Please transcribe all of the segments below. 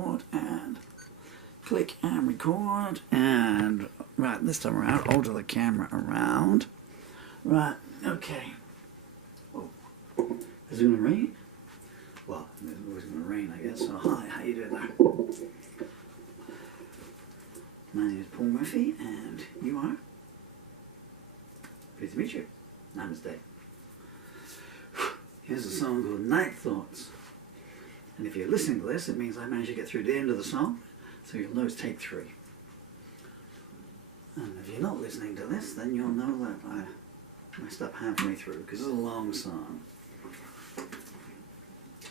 record, and click and record, and right, this time around, alter the camera around. Right, okay. Oh, is it going to rain? Well, it's always going to rain, I guess. So, hi, how you doing there? My name is Paul Murphy, and you are? Pleased to meet you. Namaste. Here's a song called Night Thoughts. And if you're listening to this, it means I managed to get through the end of the song, so you'll know it's take 3. And if you're not listening to this, then you'll know that I messed up halfway through, because it's a long song.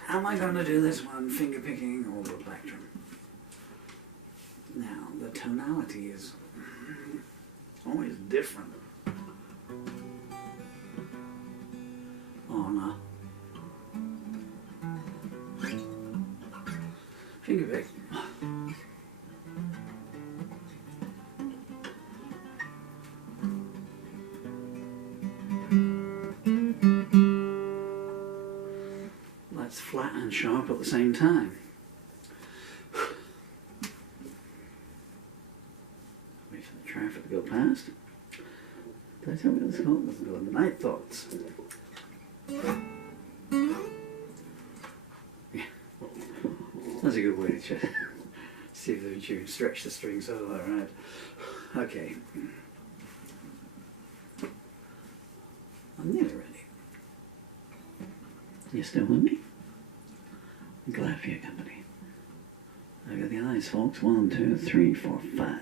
How am I going to do this one? Finger picking or the plectrum? Now, the tonality is always different on a finger pick. That's flat and sharp at the same time. Wait for the traffic to go past. Did I tell me what it's called? This is called Night Thoughts. Yeah. That's a good way to check. See if you stretch the strings all around. Okay. I'm nearly ready. You still with me? I'm glad for your company. I got the eyes, folks. 1, 2, 3, 4, 5.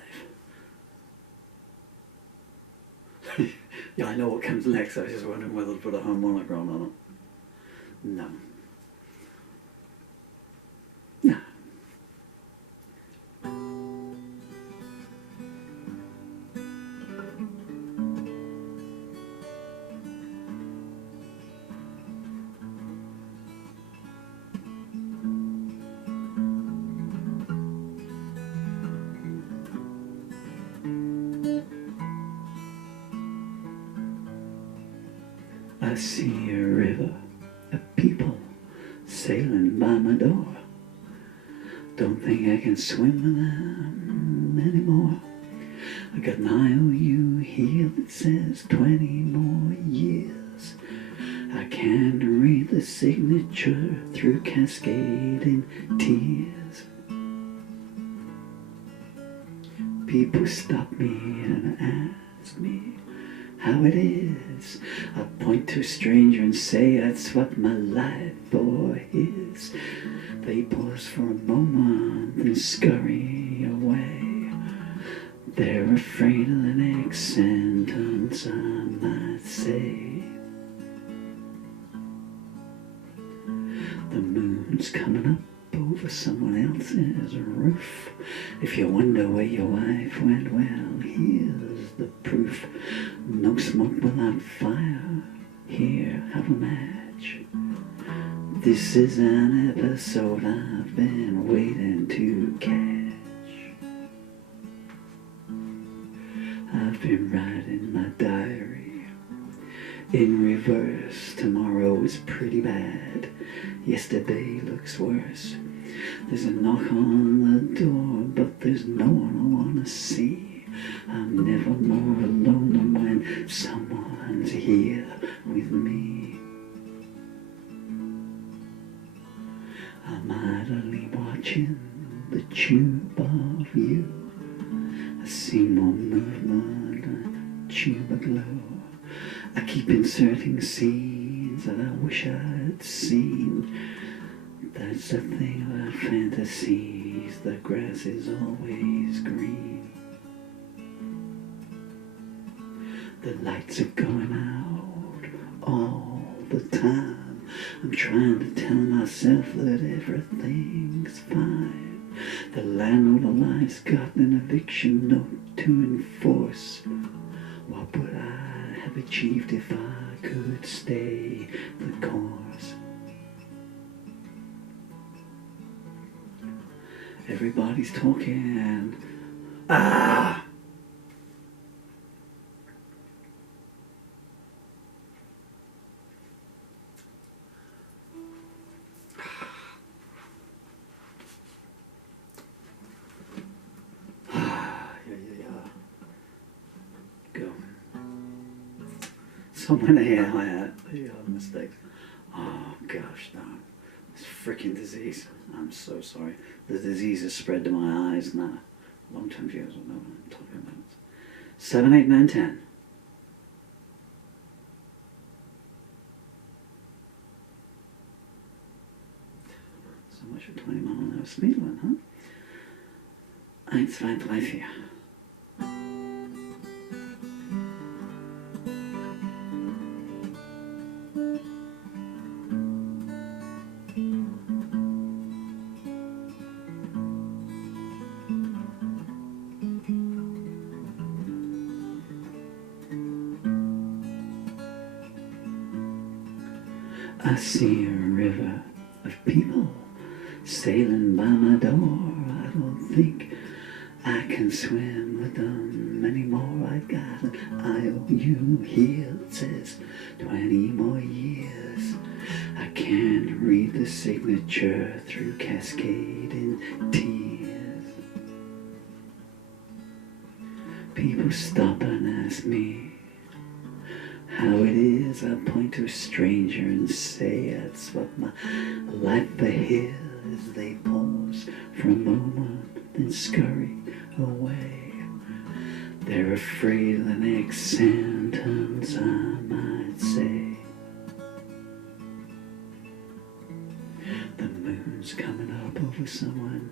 Yeah, I know what comes next. I was just wondering whether to put a harmonic on it. No. No. I see a river of people sailing by my door. Don't think I can swim with them anymore. I got an IOU here that says 20 more years. I can't read the signature through cascading tears. People stop me and ask me how it is. I point to a stranger and say I'd swap my life for his. They pause for a moment and scurry away. They're afraid of the next sentence I might say. The moon's coming up over someone else's roof. If you wonder where your wife went, well, here's the proof. No smoke without fire. Here, have a match. This is an episode I've been waiting to catch. I've been writing my diary in reverse. Tomorrow is pretty bad. Yesterday looks worse. There's a knock on the door, but there's no one I want to see. I'm never more alone than when someone's here with me. I'm idly watching the tube of you. I see more movement, a tube aglow. I keep inserting scenes that I wish I'd seen. That's the thing about fantasies, the grass is always green. The lights are going out all the time. I'm trying to tell myself that everything's fine. The landlord's got an eviction note to enforce. What would I have achieved if I could stay the course? Everybody's talking and So many mistakes. Oh gosh, no. This freaking disease. I'm so sorry. The disease has spread to my eyes now. Long-term viewers will know what I'm talking about. 7, 8, 9, 10. So much for 20 Mal an Hour speed one, huh? 1, 2, 3, 4. I see a river of people sailing by my door. I don't think I can swim with them anymore. I've got an IOU here that says 20 more years. I can't read the signature through cascading tears. People stop and ask me how it is. I point to a stranger and say that's what my life ahead is. They pause for a moment, then scurry away. They're afraid of the next sentence I might say. The moon's coming up over someone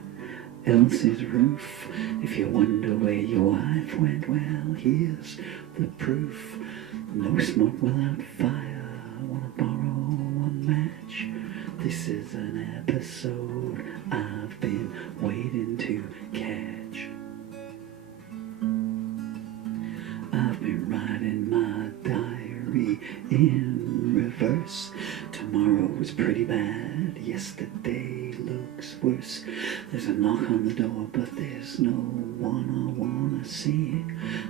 else's roof. If you wonder where your wife went, well, here's the proof. No smoke without fire. I wanna borrow one match. This is an episode I've been waiting to catch. I've been writing my diary in reverse. Tomorrow was pretty bad. Yesterday looks worse. There's a knock on the door, but there's no one I wanna see.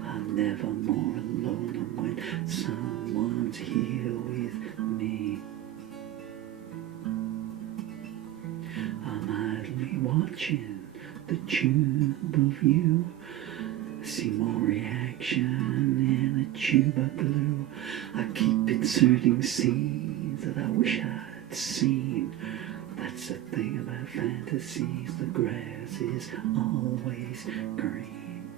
I'm never more alone than when someone's here with me. I'm idly watching the tube of you. See more reaction in a tube of glue. I keep inserting scenes that I wish I'd seen. That's the thing about fantasies, the grass is always green.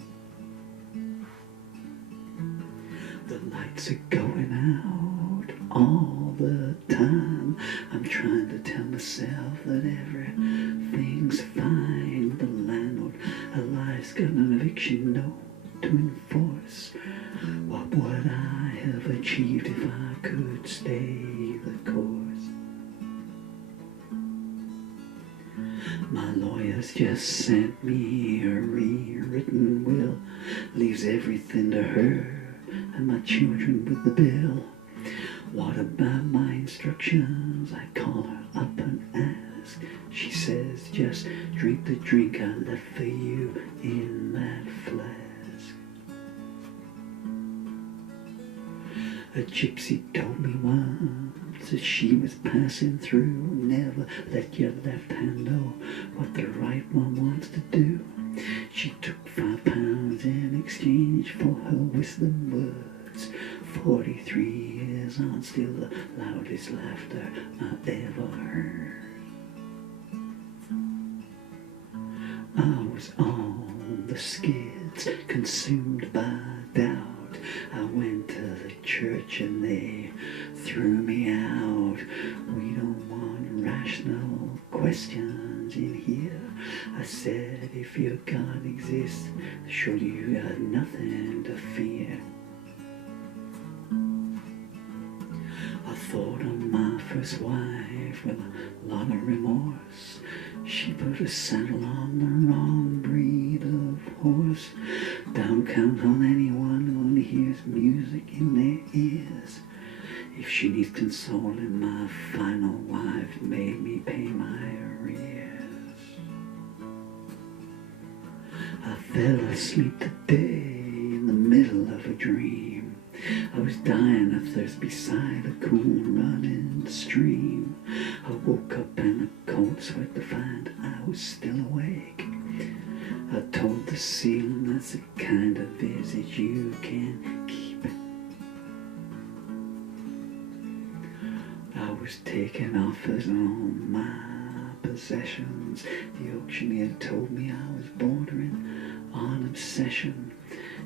The lights are going out all the time. I'm trying to tell myself that everything's fine. The landlord alive's got an eviction note to enforce. What would I have achieved if I could stay the course? My lawyer's just sent me a rewritten will. Leaves everything to her and my children with the bill. What about my instructions? I call her up and ask. She says just drink the drink I left for you in that flask. A gypsy told me once as she was passing through, never let your left hand know what the right one wants to do. She took £5 in exchange for her wisdom words. 43 years on, still the loudest laughter I ever heard. I was on the skids, consumed by doubt. I went to the church and they threw me out. We don't want rational questions in here. I said, if your God exists, surely you got nothing to fear. I thought of my first wife with a lot of remorse. She put a saddle on the wrong breed of horse. Don't count on anyone who only hears music in their ears. If she needs consoling, my final wife made me pay my arrears. I fell asleep today in the middle of a dream. I was dying of thirst beside a cool running stream. I woke up in a cold sweat to find I was still awake. I told the ceiling that's the kind of visit you can keep. was taking offers on all my possessions. The auctioneer told me I was bordering on obsession.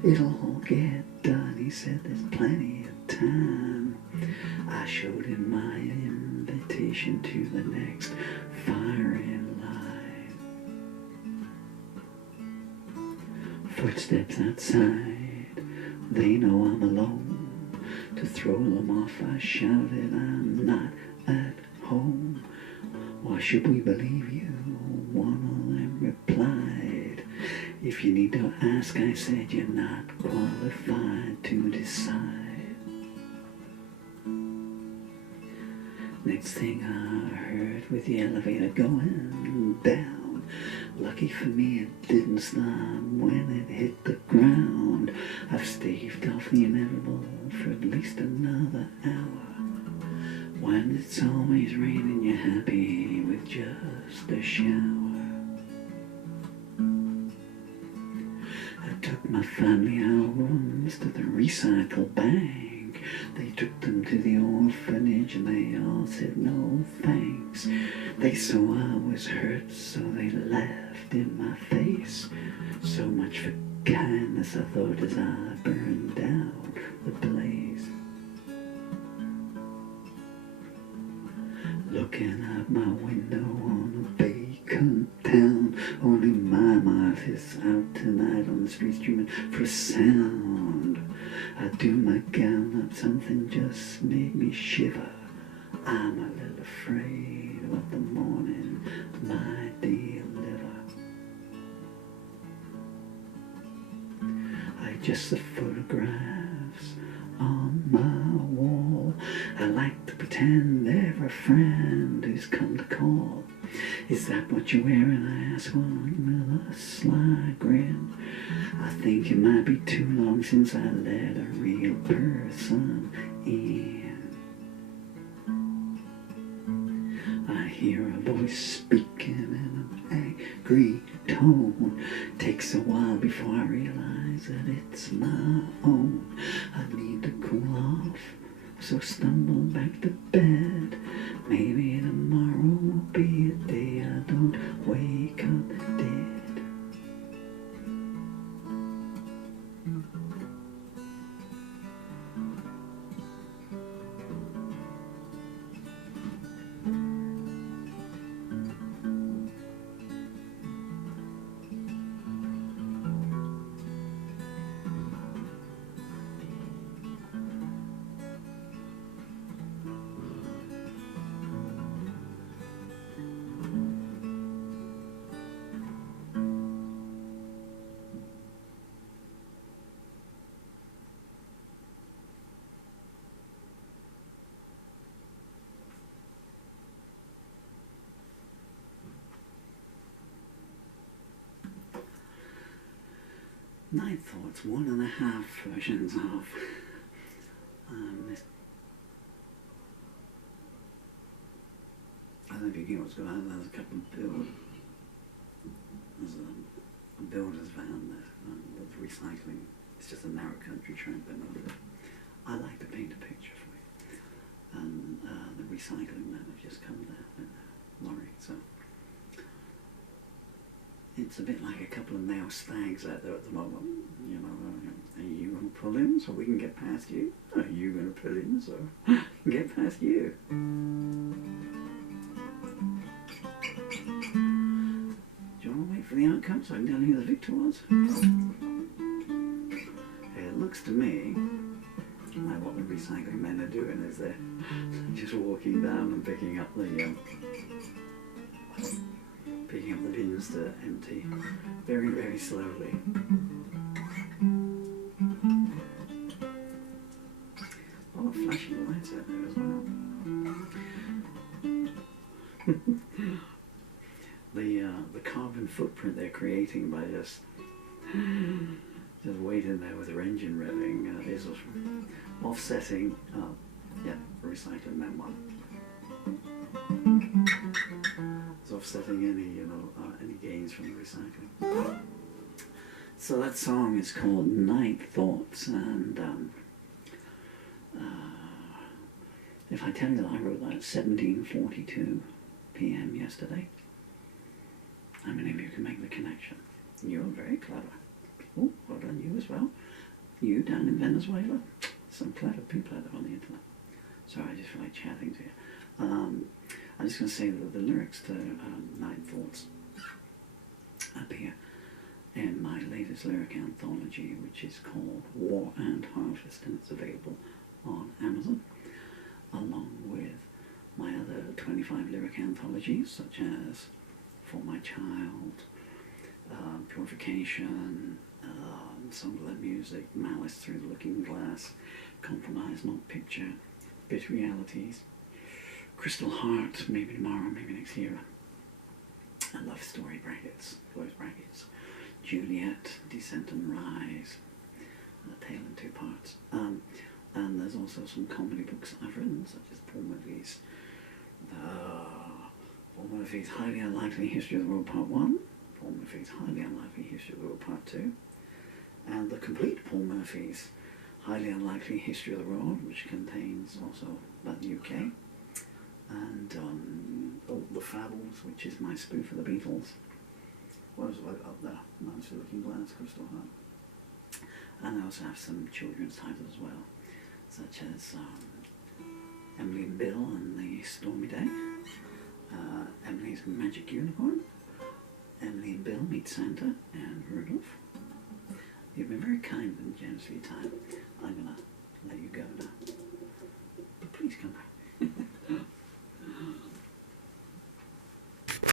It'll all get done, he said, there's plenty of time. I showed him my invitation to the next firing line. Footsteps outside, they know I'm alone. To throw them off I shouted, I'm not at home. Why should we believe you? One of them replied, if you need to ask, I said, you're not qualified to decide. Next thing I heard, with the elevator going down, lucky for me it didn't stop when it hit the ground. I've staved off the inevitable for at least another hour. When it's always raining, you're happy with just a shower. I took my family albums to the recycle bank. They took them to the orphanage and they all said no thanks. They saw I was hurt, so they laughed in my face. So much for kindness, I thought, as I burned down the place. Looking out my window on a vacant town, only my mouth is out tonight on the street streaming for a sound. I do my gown up, something just made me shiver. I'm a little afraid of what the morning might deliver. I just the photographs on my wall. I like to pretend they're a friend who's come to call. Is that what you're wearing? I ask one with a sly grin. I think it might be too long since I let a real person in. I hear a voice speaking in an angry tone. Takes a while before I realize that it's my own. I need to cool off, so stumble back to bed. Maybe tomorrow will be a day I don't wake up dead. Night Thoughts, 1.5 versions of this. I don't know if you get what's going on. There's a couple of there's a builder's van there with recycling. It's just a narrow country track, but I like to paint a picture for you. And the recycling men have just come there with a lorry, so it's a bit like a couple of male stags out there at the moment. You know, are you going to pull in so we can get past you? Are you going to pull in so we can get past you? Do you want to wait for the outcome so I can tell you who the victor was? It looks to me like what the recycling men are doing is they're just walking down and picking up the bins to empty very, very slowly. A lot of flashing lights out there as well. The carbon footprint they're creating by just waiting there with their engine revving is offsetting. Yeah, recycling men one. It's offsetting any gains from the recycling. So that song is called Night Thoughts, and If I tell you that I wrote that at 17:42 p.m. yesterday, how many of you can make the connection? You're very clever. Oh, well done you as well. You down in Venezuela. Some clever people out there on the internet. Sorry, I just feel like chatting to you. I'm just going to say that the lyrics to Night Thoughts appear in my latest lyric anthology, which is called War and Harvest, and it's available on Amazon, along with my other 25 lyric anthologies, such as For My Child, Purification, Songbooks Music, Malice, Through the Looking Glass, Compromise Not Picture, Bitter Realities, Crystal Heart, Maybe Tomorrow, Maybe Next Year, and Love Story brackets, close brackets, Juliette, Descent and Rise, A Tale in Two Parts. And there's also some comedy books I've written, such as Paul Murphy's Highly Unlikely History of the World Part 1, Paul Murphy's Highly Unlikely History of the World Part 2, and the complete Paul Murphy's Highly Unlikely History of the World, which contains also about the UK, and All the Fables, which is my spoof of the Beatles. What else have I got up there? Nice Looking Glass, Crystal Heart. And I also have some children's titles as well, such as Emily and Bill and the Stormy Day, Emily's Magic Unicorn, Emily and Bill Meet Santa, and Rudolph. You've been very kind and generous for your time. I'm going to let you go now.